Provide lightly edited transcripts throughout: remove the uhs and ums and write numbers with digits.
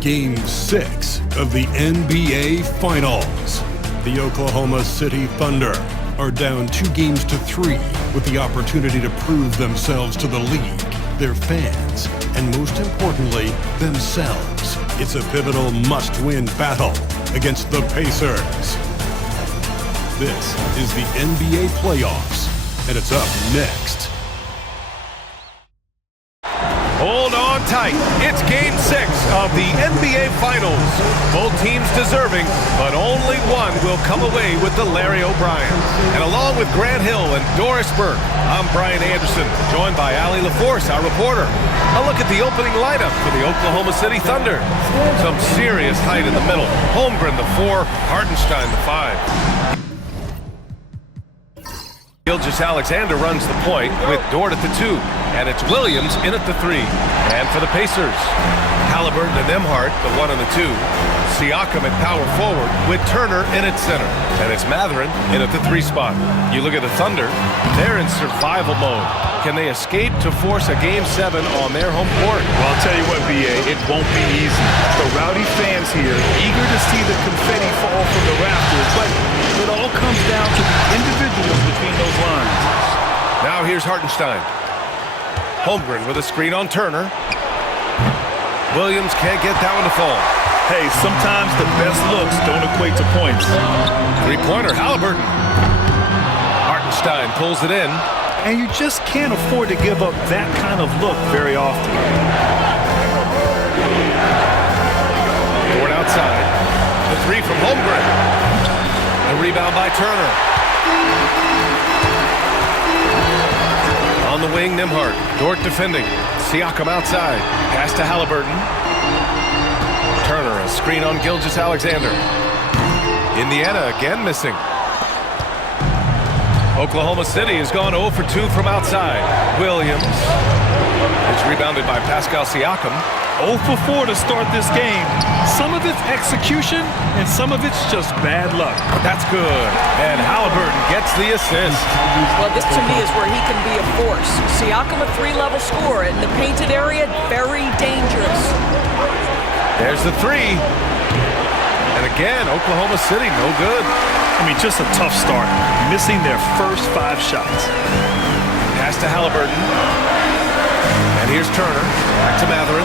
Game 6 of the NBA Finals. The Oklahoma City Thunder are down 2-3 with the opportunity to prove themselves to the league, their fans, and most importantly, themselves. It's a pivotal must-win battle against the Pacers. This is the NBA playoffs, and it's up next. Hold on tight. It's Game 6 of the NBA Finals. Both teams deserving, but only one will come away with the Larry O'Brien. And along with Grant Hill and Doris Burke, I'm Brian Anderson, joined by Allie LaForce, our reporter. A look at the opening lineup for the Oklahoma City Thunder. Some serious height in the middle. Holmgren, the 4, Hartenstein, the 5. Gilgeous-Alexander runs the point with Dort at the 2, and it's Williams in at the 3. And for the Pacers, Halliburton and Nembhard, the 1 and the 2. Siakam at power forward with Turner in at center, and it's Mathurin in at the 3 spot. You look at the Thunder, they're in survival mode. Can they escape to force a Game 7 on their home court? Well, I'll tell you what, B.A., it won't be easy. The rowdy fans here, eager to see the confetti fall from the rafters, but it all comes down to the individuals between those lines. Now here's Hartenstein. Holmgren with a screen on Turner. Williams can't get that one to fall. Hey, sometimes the best looks don't equate to points. Three-pointer, Halliburton. Hartenstein pulls it in. And you just can't afford to give up that kind of look very often. Dort outside. The 3 from Holmgren. A rebound by Turner. On the wing, Nembhard. Dort defending. Siakam outside. Pass to Halliburton. Turner, a screen on Gilgeous-Alexander. Indiana again missing. Oklahoma City has gone 0 for 2 from outside. Williams. It's rebounded by Pascal Siakam. 0 for 4 to start this game. Some of it's execution, and some of it's just bad luck. That's good. And Halliburton gets the assist. Well, this to me is where he can be a force. Siakam, a 3-level scorer in the painted area, very dangerous. There's the 3. And again, Oklahoma City, no good. I mean, just a tough start. Missing their first 5 shots. Pass to Halliburton. And here's Turner. Back to Mathurin.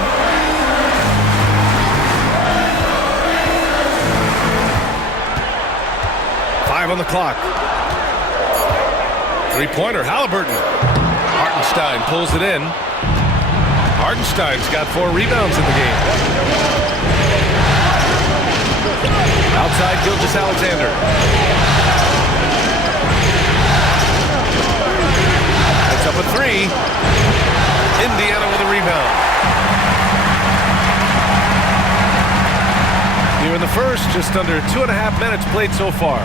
Five on the clock. Three-pointer, Halliburton. Hartenstein pulls it in. Hartenstein's got 4 rebounds in the game. Outside, Gilgeous-Alexander. It's up a 3. Indiana with a rebound. Here in the first, just under 2.5 minutes played so far.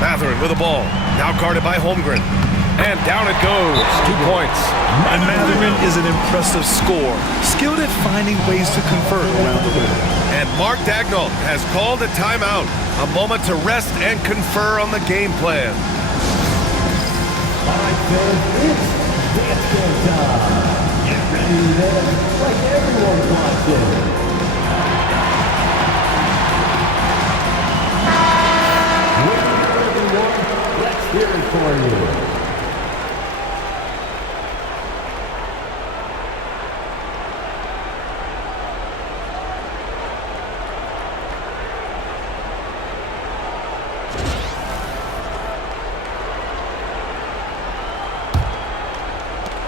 Mathurin with the ball. Now guarded by Holmgren. And down it goes. 2 points. And Mathurin is an impressive scorer. Skilled at finding ways to convert around the rim. And Mark Dagnall has called a timeout. A moment to rest and confer on the game plan. All right, fans, it's dance game time. Get ready to dance like everyone wants it. Everyone, let's hear it for you.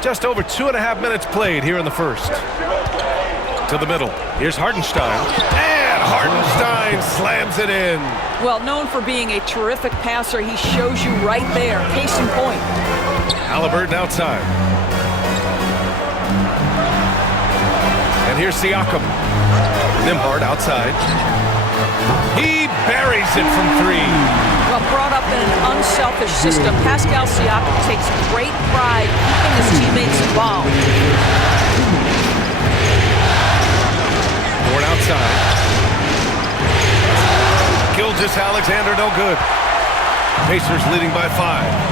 Just over 2.5 minutes played here in the first. To the middle. Here's Hartenstein. And Hartenstein slams it in. Well, known for being a terrific passer, he shows you right there. Case in point. Halliburton outside. And here's Siakam. Nembhard outside. He buries it from 3. Well, brought up in an unselfish system, Pascal Siakam takes great pride keeping his teammates involved. Dort outside. Gilgeous-Alexander, no good. Pacers leading by 5.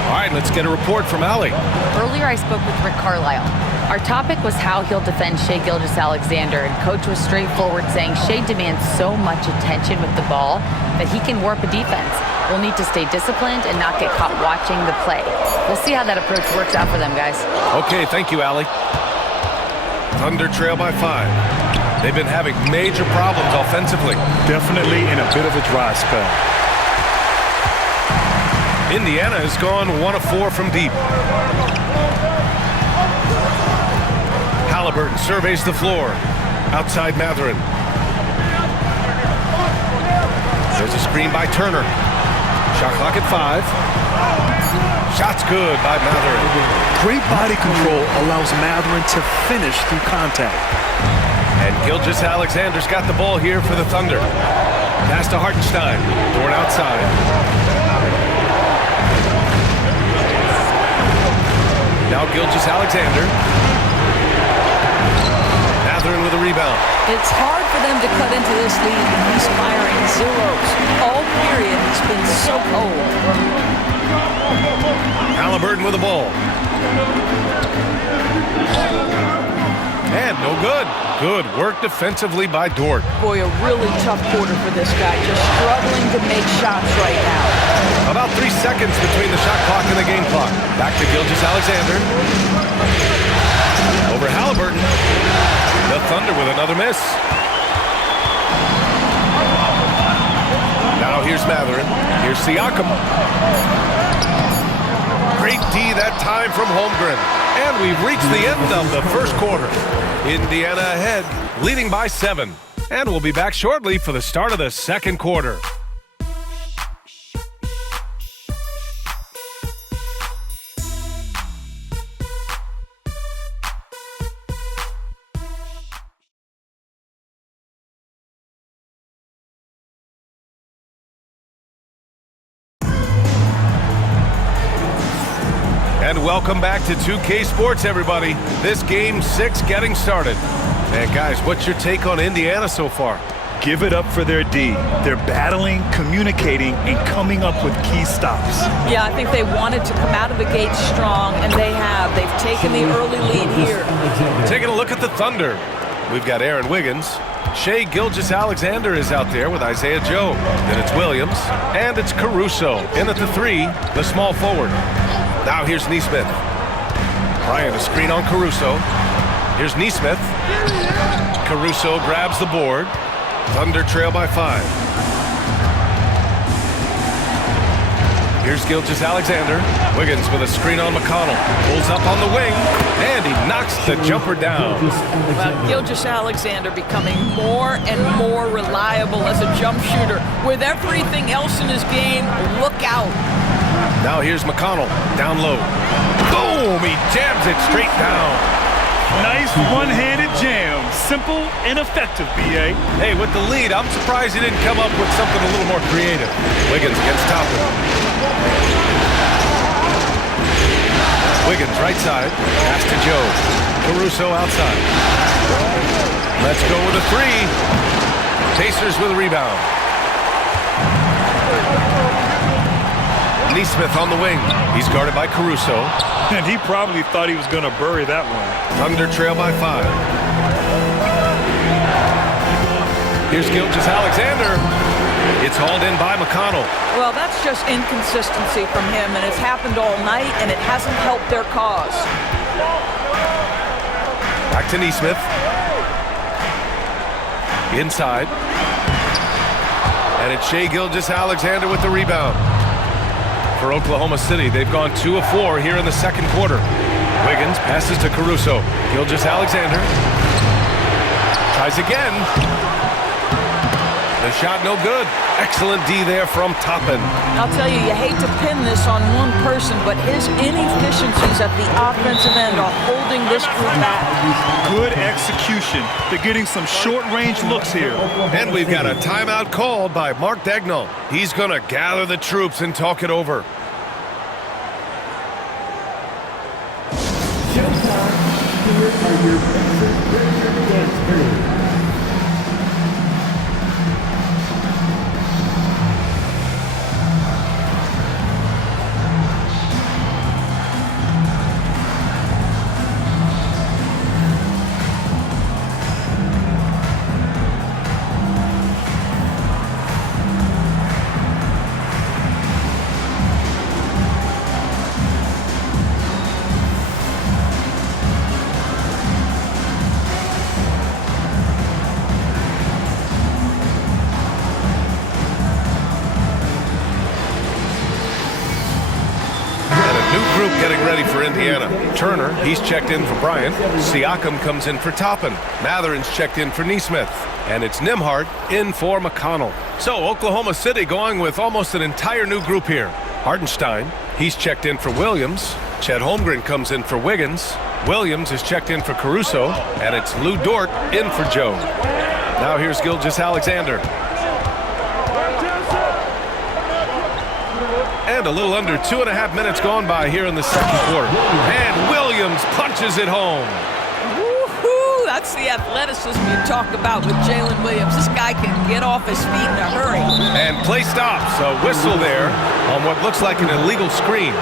All right, let's get a report from Allie. Earlier, I spoke with Rick Carlisle. Our topic was how he'll defend Shai Gilgeous-Alexander, and Coach was straightforward, saying Shai demands so much attention with the ball that he can warp a defense. We'll need to stay disciplined and not get caught watching the play. We'll see how that approach works out for them, guys. Okay, thank you, Allie. Thunder trail by 5. They've been having major problems offensively. Definitely in a bit of a dry spell. Indiana has gone 1 of 4 from deep. Halliburton surveys the floor. Outside Mathurin. There's a screen by Turner. Shot clock at 5. Shot's good by Mathurin. Great body control allows Mathurin to finish through contact. And Gilgeous-Alexander's got the ball here for the Thunder. Pass to Hartenstein. Thrown outside. Now Gilgeous-Alexander. Mathurin with a rebound. It's hard for them to cut into this lead when he's firing zeros. All period has been so cold. Halliburton with the ball. And no good. Good work defensively by Dort. Boy, a really tough quarter for this guy. Just struggling to make shots right now. About 3 seconds between the shot clock and the game clock. Back to Gilgeous-Alexander. Over Halliburton. The Thunder with another miss. Now here's Mathurin. Here's Siakam. Great D that time from Holmgren. And we've reached the end of the first quarter. Indiana ahead, leading by 7. And we'll be back shortly for the start of the second quarter. And welcome back to 2K Sports, everybody. This game 6 getting started. And guys, what's your take on Indiana so far? Give it up for their D. They're battling, communicating, and coming up with key stops. Yeah, I think they wanted to come out of the gate strong, and they have. They've taken the early lead here. Taking a look at the Thunder. We've got Aaron Wiggins. Shai Gilgeous-Alexander is out there with Isaiah Joe. Then it's Williams. And it's Caruso. In at the 3, the small forward. Now here's Nesmith. Bryant a screen on Caruso. Here's Nesmith. Caruso grabs the board. Thunder trail by 5. Here's Gilgeous-Alexander. Wiggins with a screen on McConnell. Pulls up on the wing, and he knocks the jumper down. Well, Gilgeous-Alexander becoming more and more reliable as a jump shooter. With everything else in his game, look out. Now here's McConnell, down low. Boom! He jams it straight down. Nice one-handed jam. Simple and effective, B.A. Hey, with the lead, I'm surprised he didn't come up with something a little more creative. Wiggins against Toppin. Wiggins right side. Pass to Joe. Caruso outside. Let's go with a 3. Pacers with a rebound. Nesmith on the wing. He's guarded by Caruso. And he probably thought he was going to bury that one. Thunder trail by 5. Here's Gilgeous-Alexander. It's hauled in by McConnell. Well, that's just inconsistency from him, and it's happened all night, and it hasn't helped their cause. Back to Nesmith. Inside. And it's Shai Gilgeous-Alexander with the rebound. For Oklahoma City, they've gone 2 of 4 here in the second quarter. Wiggins passes to Caruso. Gilgeous-Alexander tries again. The shot no good. Excellent D there from Toppin. I'll tell you, you hate to pin this on one person, but his inefficiencies at the offensive end are holding this group back. Good execution. They're getting some short-range looks here. And we've got a timeout called by Mark Dagnall. He's going to gather the troops and talk it over. Showtime. Here are your basic pressure dance moves. Indiana. Turner, he's checked in for Bryant. Siakam comes in for Toppin. Matherin's checked in for Neesmith. And it's Nembhard in for McConnell. So Oklahoma City going with almost an entire new group here. Hartenstein, he's checked in for Williams. Chet Holmgren comes in for Wiggins. Williams is checked in for Caruso. And it's Lou Dort in for Joe. Now here's Gilgeous-Alexander. And a little under 2.5 minutes gone by here in the second quarter. And Williams punches it home. Woo-hoo! That's the athleticism you talk about with Jalen Williams. This guy can get off his feet in a hurry. And play stops. A whistle there on what looks like an illegal screen.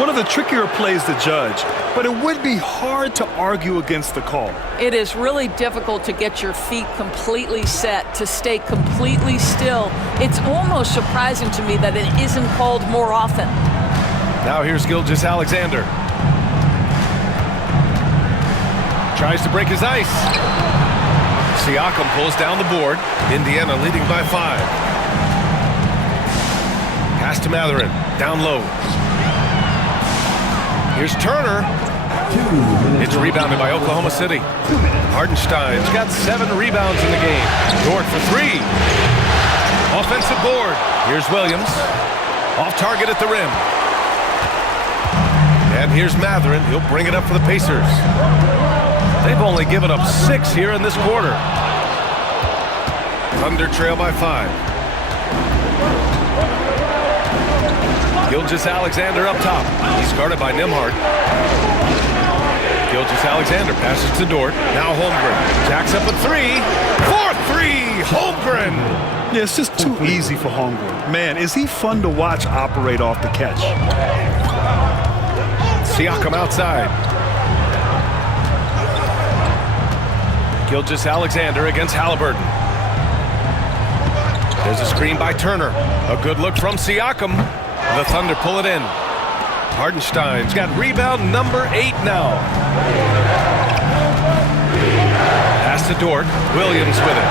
One of the trickier plays to judge, but it would be hard to argue against the call. It is really difficult to get your feet completely set, to stay completely still. It's almost surprising to me that it isn't called more often. Now here's Gilgeous-Alexander. Tries to break his ice. Siakam pulls down the board. Indiana leading by 5. Pass to Matherin. Down low. Here's Turner. It's rebounded by Oklahoma City. Hartenstein's got 7 rebounds in the game. Dort for 3. Offensive board. Here's Williams. Off target at the rim. And here's Matherin. He'll bring it up for the Pacers. They've only given up 6 here in this quarter. Thunder trail by 5. Gilgeous-Alexander up top. He's guarded by Nembhard. Gilgeous-Alexander passes to Dort. Now Holmgren. Jacks up a 3. 4-3. Holmgren. Yeah, it's just too easy for Holmgren. Man, is he fun to watch operate off the catch. Siakam outside. Gilgeous-Alexander against Halliburton. There's a screen by Turner. A good look from Siakam. The Thunder pull it in. Hartenstein's got rebound number 8 now. Pass to Dort. Williams with it.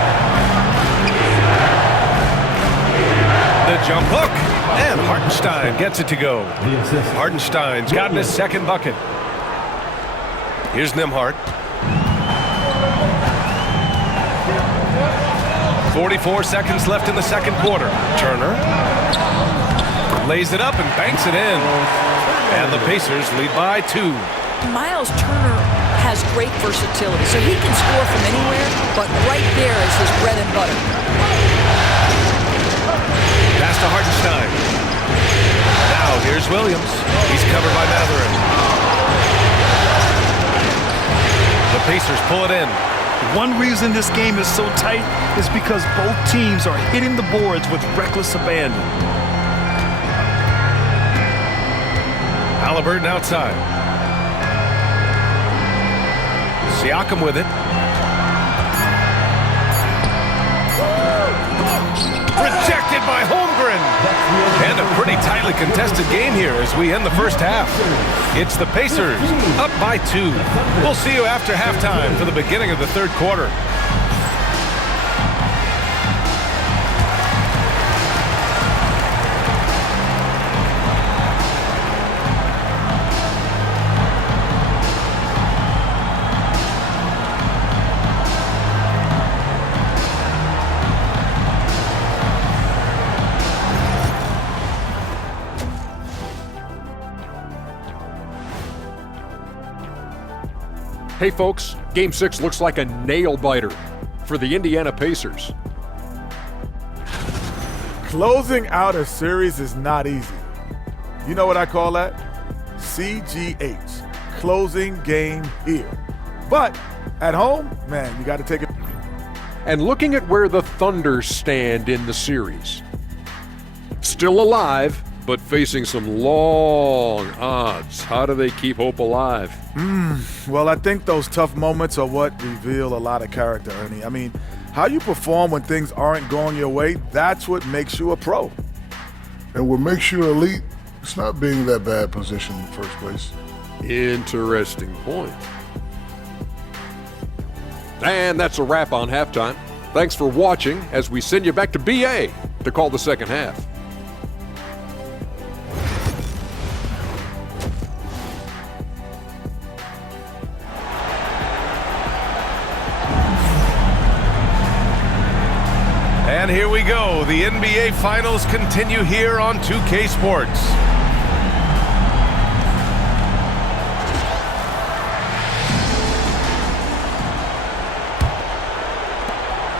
The jump hook. And Hartenstein gets it to go. Hartenstein's gotten his second bucket. Here's Nembhard. 44 seconds left in the second quarter. Turner lays it up and banks it in. And the Pacers lead by 2. Miles Turner has great versatility, so he can score from anywhere, but right there is his bread and butter. Pass to Hartenstein. Now here's Williams. He's covered by Matherin. The Pacers pull it in. One reason this game is so tight is because both teams are hitting the boards with reckless abandon. Halliburton outside. Siakam with it. Rejected by Holmgren. And a pretty tightly contested game here as we end the first half. It's the Pacers up by 2. We'll see you after halftime for the beginning of the third quarter. Hey folks, Game 6 looks like a nail-biter for the Indiana Pacers. Closing out a series is not easy. You know what I call that? CGH, closing game here. But at home, man, you got to take it. And looking at where the Thunder stand in the series, still alive, but facing some long odds. How do they keep hope alive? Well, I think those tough moments are what reveal a lot of character, Ernie. I mean, how you perform when things aren't going your way, that's what makes you a pro. And what makes you elite, it's not being in that bad position in the first place. Interesting point. And that's a wrap on halftime. Thanks for watching as we send you back to BA to call the second half. And here we go. The NBA Finals continue here on 2K Sports.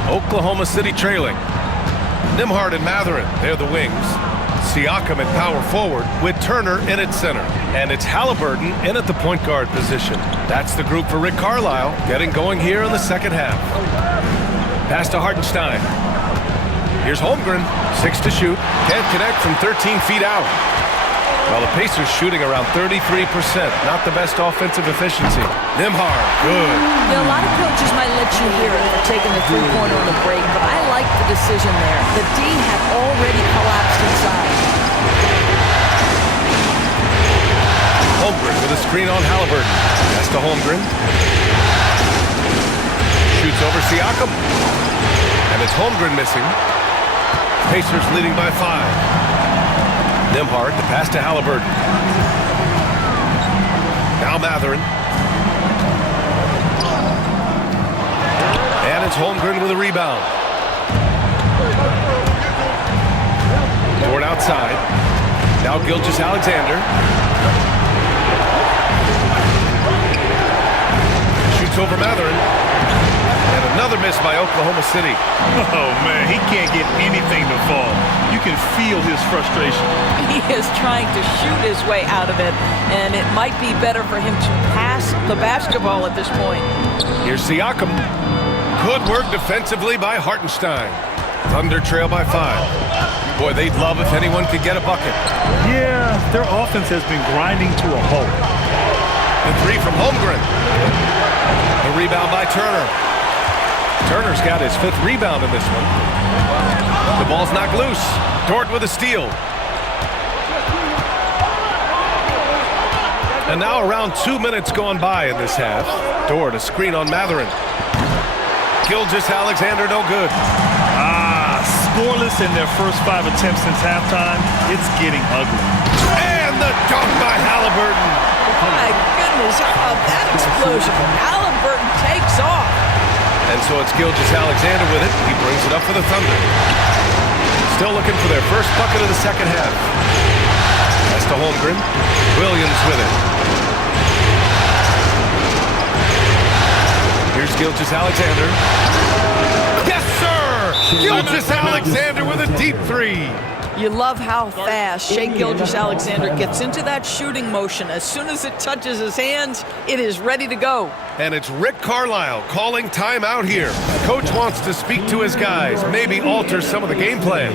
Oklahoma City trailing. Nembhard and Mathurin, they're the wings. Siakam at power forward with Turner in at center. And it's Halliburton in at the point guard position. That's the group for Rick Carlisle, getting going here in the second half. Pass to Hartenstein. Here's Holmgren, 6 to shoot. Can't connect from 13 feet out. Well, the Pacers shooting around 33%. Not the best offensive efficiency. Nembhard, good. You know, a lot of coaches might let you hear it for taking the three-pointer on the break, but I like the decision there. The D had already collapsed inside. Holmgren with a screen on Halliburton. Pass to Holmgren. Shoots over Siakam. And it's Holmgren missing. Pacers leading by 5. Nembhard, the pass to Halliburton. Now Mathurin. And it's Holmgren with a rebound. Dort outside. Now Gilgeous-Alexander. Shoots over Mathurin. And another miss by Oklahoma City. Oh, man, he can't get anything to fall. You can feel his frustration. He is trying to shoot his way out of it, and it might be better for him to pass the basketball at this point. Here's Siakam. Good work defensively by Hartenstein. Thunder trail by 5. Boy, they'd love if anyone could get a bucket. Yeah, their offense has been grinding to a halt. The 3 from Holmgren. The rebound by Turner. Turner's got his 5th rebound in this one. The ball's knocked loose. Dort with a steal. And now around 2 minutes gone by in this half. Dort, a screen on Mathurin. Gilgeous-Alexander, no good. Scoreless in their first 5 attempts since halftime. It's getting ugly. And the dunk by Halliburton. My goodness, how about that explosion? Halliburton takes off. And so it's Gilgeous-Alexander with it. He brings it up for the Thunder. Still looking for their first bucket of the second half. That's to Holmgren. Williams with it. Here's Gilgeous-Alexander. Yes, sir! Gilgeous-Alexander with a deep 3. You love how fast Shai Gilgeous-Alexander gets into that shooting motion. As soon as it touches his hands, it is ready to go. And it's Rick Carlisle calling timeout here. Coach wants to speak to his guys, maybe alter some of the game plan.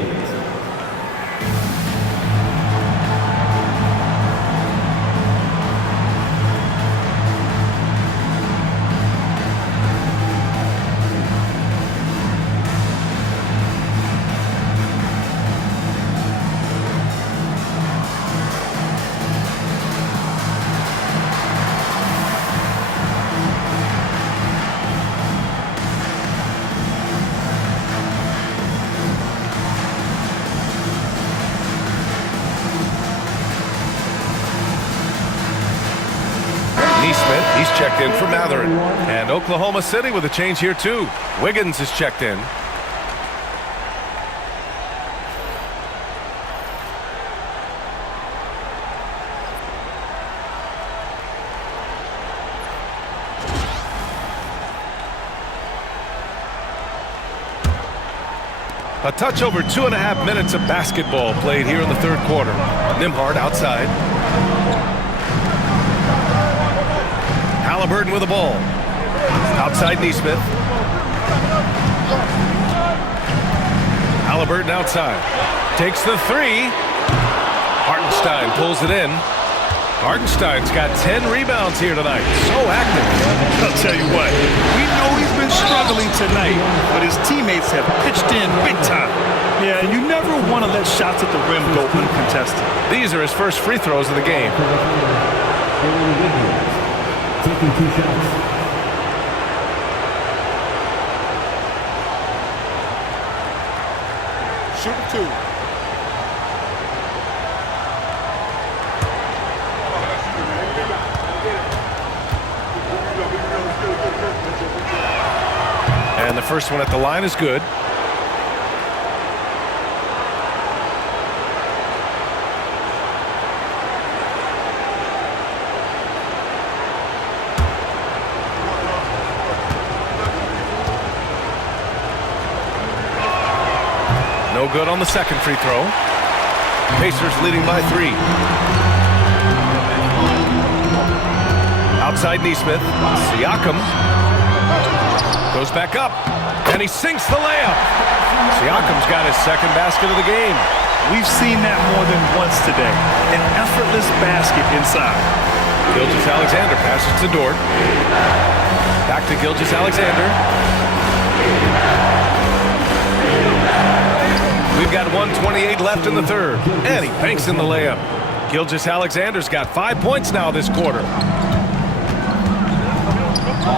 He's checked in for Mathurin. And Oklahoma City with a change here too. Wiggins is checked in. A touch over 2.5 minutes of basketball played here in the third quarter. Nembhard outside. Halliburton with the ball. Outside Nesmith. Halliburton outside. Takes the 3. Hartenstein pulls it in. Hartenstein's got 10 rebounds here tonight. So active. I'll tell you what, we know he's been struggling tonight, but his teammates have pitched in big time. Yeah, and you never want to let shots at the rim go uncontested. These are his first free throws of the game. Taking 2 shots. Shooting 2. And the first one at the line is good. No good on the second free throw. Pacers leading by 3. Outside Nesmith. Siakam goes back up, and he sinks the layup. Siakam's got his second basket of the game. We've seen that more than once today. An effortless basket inside. Gilgeous-Alexander passes to Dort. Back to Gilgeous-Alexander. We've got 1:28 left in the third, and he banks in the layup. Gilgeous-Alexander's got 5 points now this quarter.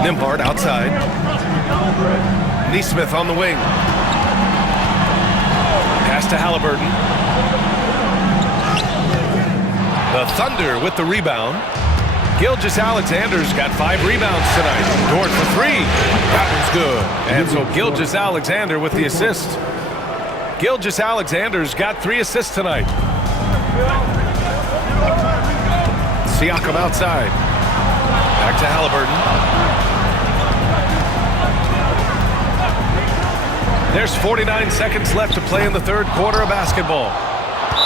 Nembhard outside. Nesmith on the wing. Pass to Halliburton. The Thunder with the rebound. Gilgeous-Alexander's got 5 rebounds tonight. Dort for 3. That one's good. And so Gilgeous-Alexander with the assist. Gilgeous-Alexander's got 3 assists tonight. Siakam outside. Back to Halliburton. There's 49 seconds left to play in the third quarter of basketball.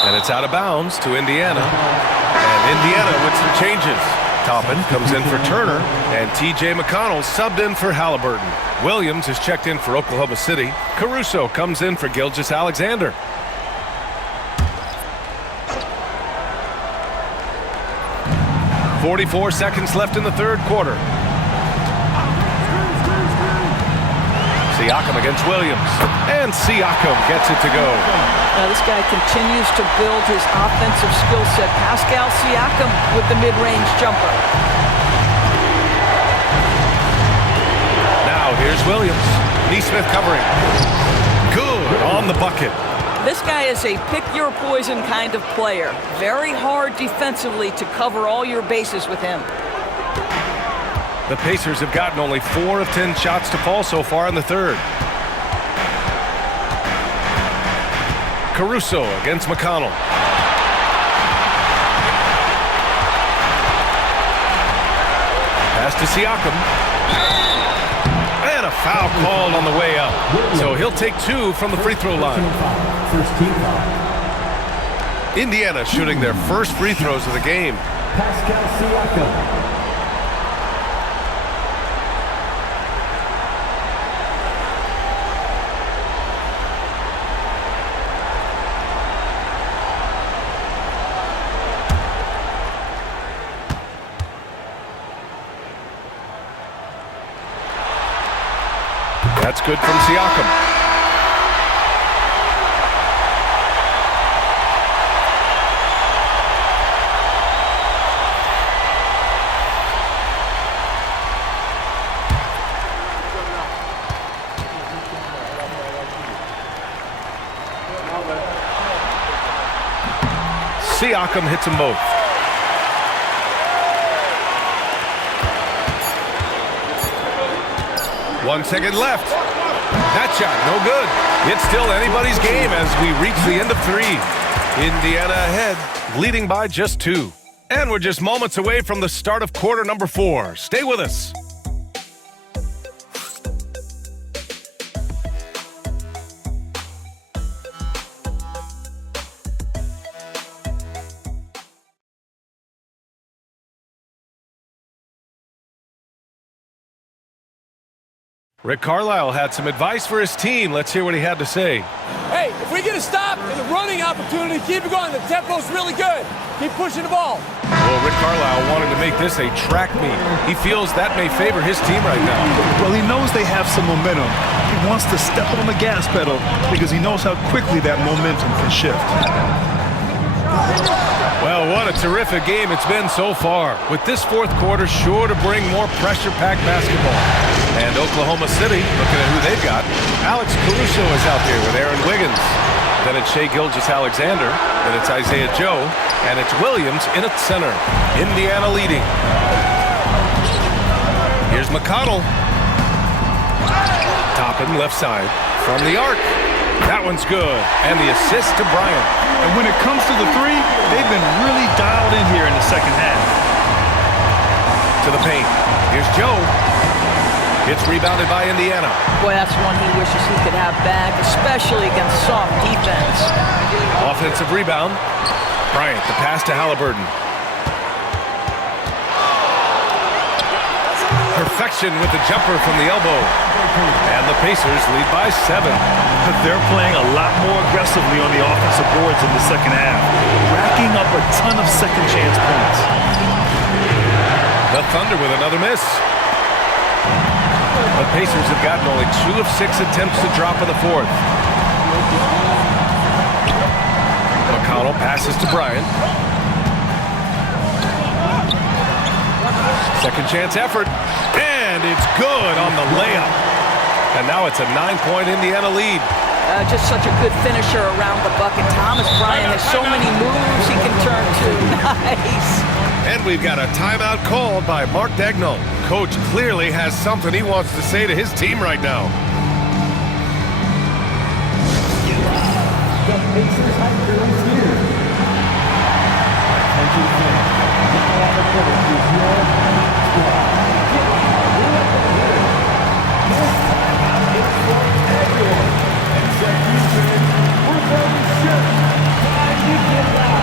And it's out of bounds to Indiana. And Indiana with some changes. Toppin comes in for Turner, and T.J. McConnell subbed in for Halliburton. Williams is checked in for Oklahoma City. Caruso comes in for Gilgeous-Alexander. .44 seconds left in the third quarter. Siakam against Williams, and Siakam gets it to go. Now this guy continues to build his offensive skill set. Pascal Siakam with the mid-range jumper. Now here's Williams. Nesmith covering. Good on the bucket. This guy is a pick-your-poison kind of player. Very hard defensively to cover all your bases with him. The Pacers have gotten only 4 of 10 shots to fall so far in the third. Caruso against McConnell. Pass to Siakam. And a foul called on the way up. So he'll take 2 from the free throw line. Indiana shooting their first free throws of the game. Pascal Siakam. That's good from Siakam. Siakam hits them both. One second left. That shot, no good. It's still anybody's game as we reach the end of 3. Indiana ahead, leading by just 2. And we're just moments away from the start of quarter number 4. Stay with us. Rick Carlisle had some advice for his team. Let's hear what he had to say. Hey, if we get a stop and a running opportunity, keep it going. The tempo's really good. Keep pushing the ball. Well, Rick Carlisle wanted to make this a track meet. He feels that may favor his team right now. Well, he knows they have some momentum. He wants to step on the gas pedal because he knows how quickly that momentum can shift. Well, what a terrific game it's been so far, with this fourth quarter sure to bring more pressure-packed basketball. And Oklahoma City, looking at who they've got, Alex Caruso is out there with Aaron Wiggins. Then it's Shai Gilgeous-Alexander, then it's Isaiah Joe, and it's Williams in at center. Indiana leading. Here's McConnell. Toppin left side from the arc. That one's good, and the assist to Bryant. And when it comes to the 3, they've been really dialed in here in the second half. To the paint. Here's Joe. It's rebounded by Indiana. Boy, that's one he wishes he could have back, especially against soft defense. Offensive rebound. Bryant, the pass to Halliburton. Perfection with the jumper from the elbow. And the Pacers lead by 7. They're playing a lot more aggressively on the offensive boards in the second half, racking up a ton of second chance points. The Thunder with another miss. The Pacers have gotten only 2 of 6 attempts to drop in the fourth. McConnell passes to Bryant. Second chance effort, and it's good on the layup. And now it's a 9-point Indiana lead. Just such a good finisher around the bucket. Thomas Bryant has so many moves he can turn to. Nice. And we've got a timeout called by Mark Daigneault. Coach clearly has something he wants to say to his team right now. The Pacers high school is here. Attention fans. Now on the court is your squad. This timeout is for everyone except you fans. We're going to shoot. Time to get loud.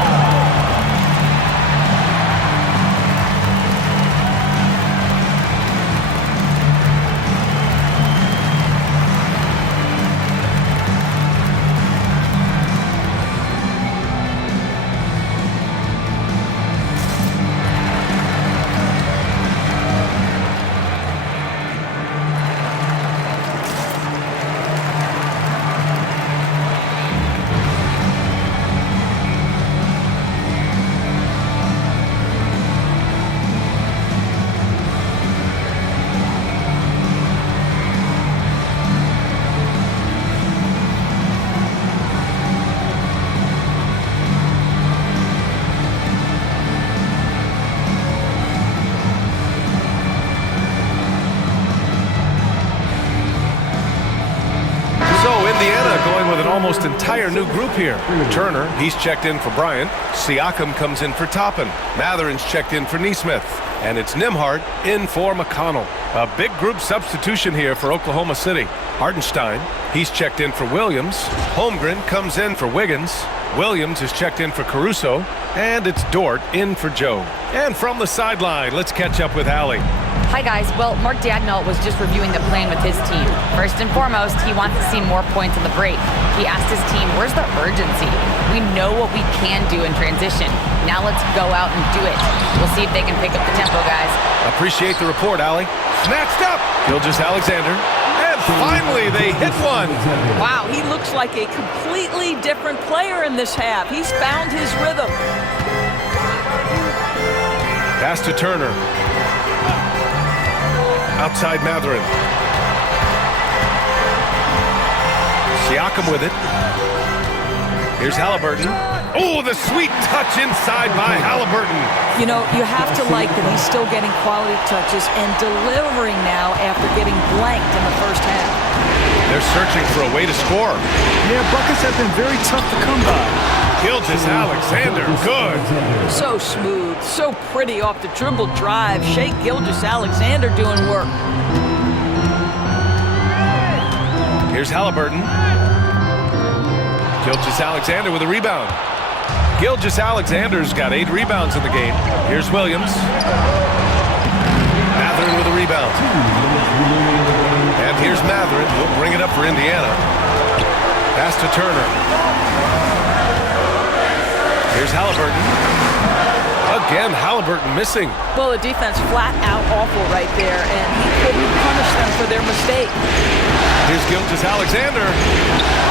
Almost entire new group here. Turner, he's checked in for Bryant. Siakam comes in for Toppin. Matherin's checked in for Nesmith. And it's Nembhard in for McConnell. A big group substitution here for Oklahoma City. Hardenstein, he's checked in for Williams. Holmgren comes in for Wiggins. Williams is checked in for Caruso. And it's Dort in for Joe. And from the sideline, let's catch up with Allie. Hi guys, well, Mark Daigneault was just reviewing the plan with his team. First and foremost, he wants to see more points in the break. He asked his team, where's the urgency? We know what we can do in transition. Now let's go out and do it. We'll see if they can pick up the tempo, guys. Appreciate the report, Allie. Snatched up! Gilgeous-Alexander. And finally, they hit one. Wow, he looks like a completely different player in this half. He's found his rhythm. Pass to Turner. Outside Matherin. Siakam with it. Here's Halliburton. Oh, the sweet touch inside by Halliburton. You know, you have to like that he's still getting quality touches and delivering now after getting blanked in the first half. They're searching for a way to score. Yeah, buckets have been very tough to come by. Gilgeous-Alexander, good. So smooth, so pretty off the dribble drive. Shai Gilgeous-Alexander doing work. Here's Halliburton. Gilgeous-Alexander with a rebound. Gilgeous-Alexander's got 8 rebounds in the game. Here's Williams. Matherin with a rebound. And here's Matherin. He'll bring it up for Indiana. Pass to Turner. Here's Halliburton. Again, Halliburton missing. Well, the defense flat out awful right there, and he couldn't punish them for their mistake. Here's Gilgeous-Alexander.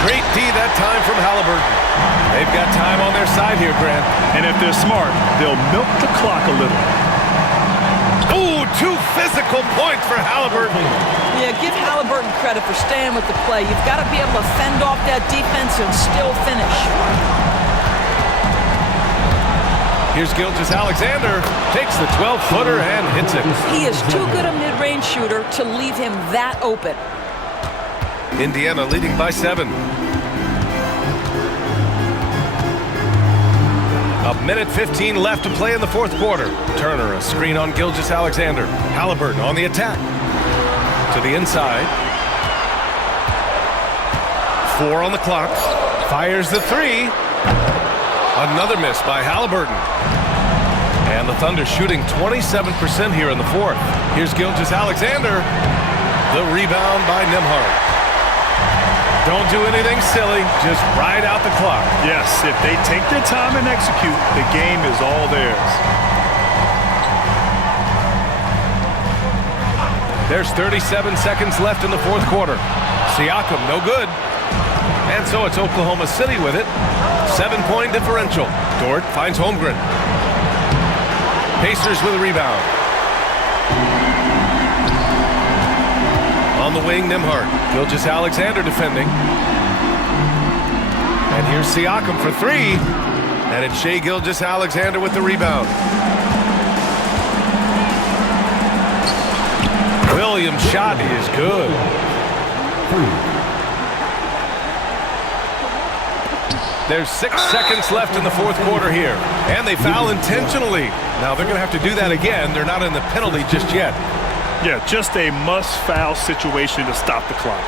Great D that time from Halliburton. They've got time on their side here, Grant. And if they're smart, they'll milk the clock a little. Ooh, 2 physical points for Halliburton. Yeah, give Halliburton credit for staying with the play. You've got to be able to fend off that defense and still finish. Here's Gilgeous-Alexander, takes the 12-footer and hits it. He is too good a mid-range shooter to leave him that open. Indiana leading by 7. A minute 15 left to play in the fourth quarter. Turner, a screen on Gilgeous-Alexander. Halliburton on the attack. To the inside. 4 on the clock. Fires the 3. Another miss by Halliburton. And the Thunder shooting 27% here in the 4th. Here's Gilgeous-Alexander. The rebound by Nembhard. Don't do anything silly. Just ride out the clock. Yes, if they take their time and execute, the game is all theirs. There's 37 seconds left in the 4th quarter. Siakam, no good. And so it's Oklahoma City with it. 7-point differential. Dort finds Holmgren. Pacers with a rebound. On the wing, Nembhard. Gilgeous-Alexander defending. And here's Siakam for 3. And it's Shai Gilgeous-Alexander with the rebound. Williams' shot is good. 3. There's 6 seconds left in the 4th quarter here. And they foul intentionally. Now they're going to have to do that again. They're not in the penalty just yet. Yeah, just a must-foul situation to stop the clock.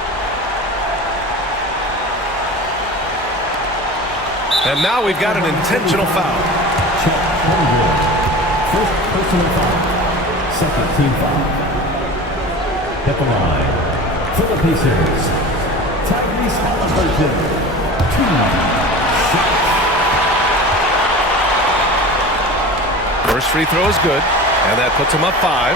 And now we've got an intentional foul. Check. First personal foul. Second team foul. At the line. For the Pacers. Tyrese Halliburton. 2. First free throw is good, and that puts him up 5.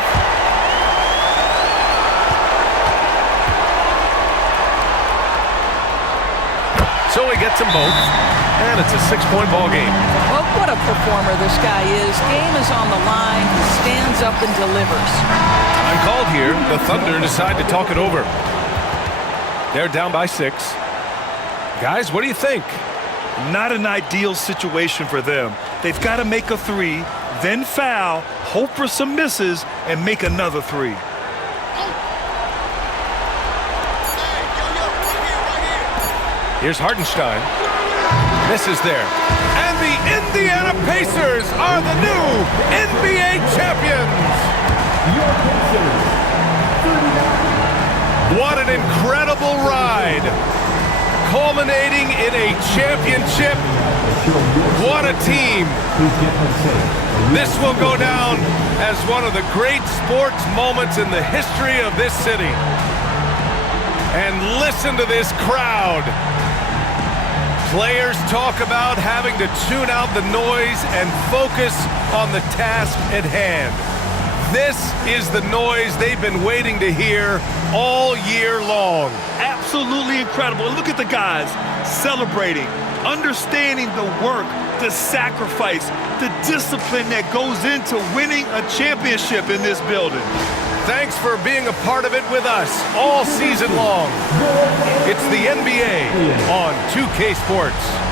So he gets them both, and it's a 6-point ball game. Well, what a performer this guy is. Game is on the line. He stands up and delivers. Time called here. The Thunder decide to talk it over. They're down by 6. Guys, what do you think? Not an ideal situation for them. They've got to make a 3, then foul, hope for some misses, and make another 3. Here's Hartenstein. Misses there. And the Indiana Pacers are the new NBA champions. Your Pacers. 39. What an incredible ride. Culminating in a championship. What a team. This will go down as one of the great sports moments in the history of this city. And listen to this crowd. Players talk about having to tune out the noise and focus on the task at hand. This is the noise they've been waiting to hear all year long. Absolutely incredible. Look at the guys celebrating, understanding the work, the sacrifice, the discipline that goes into winning a championship in this building. Thanks for being a part of it with us all season long. It's the NBA on 2K Sports.